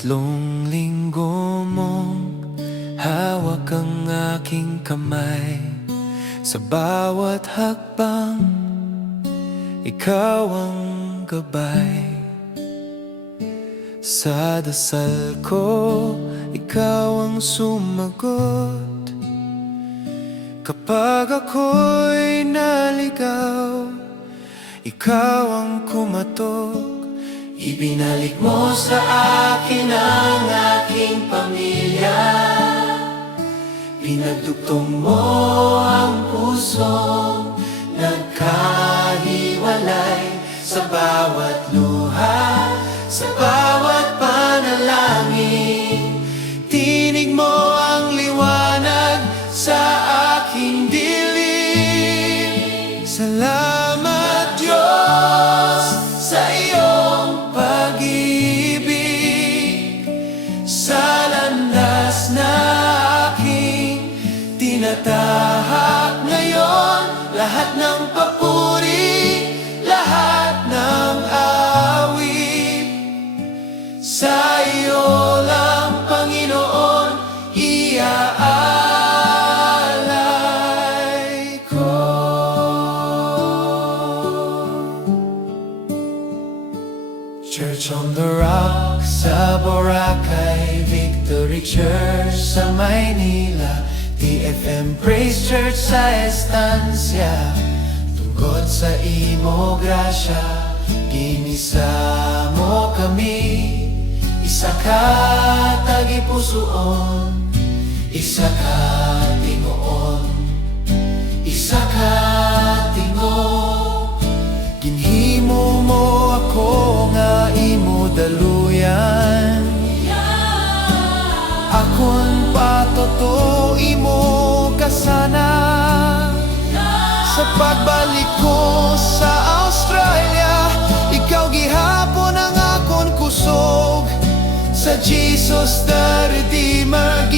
3 linggo mong hawak ang aking kamay. Sa bawat hakbang, ikaw ang gabay. Sa dasal ko, ikaw ang sumagot. Kapag ako'y naligaw, ikaw ang kumatok. Ibinalik mo sa akin ang aking pamilya. Pinagdugtong mo ang pusong nagkahiwalay. Sa bawat luha, sa bawat panalangin, tinig mo ang liwanag sa aking dilim. Salamat Diyos sa iyong pag-ibig, sa landas na aking tinatahak ngayon. Lahat ng papuri, lahat ng awit, sa iyo lang, Panginoon, iaalay ko. Church on the Rock sa Boracay, Victory Church sa Maynila, TFM Praise Church sa Estancia. Tungkol sa imo grasya, ginisa mo kami. Isa ka tagipusoon, isa ka tingoon, isa ka tingo. Ginhimo mo ako nga imo daluyan. Akon patoto imo kasana. Sa pagbalik ko sa Australia, ikaw gihapon ang akon kusog. Sa Jesus the Redeemer,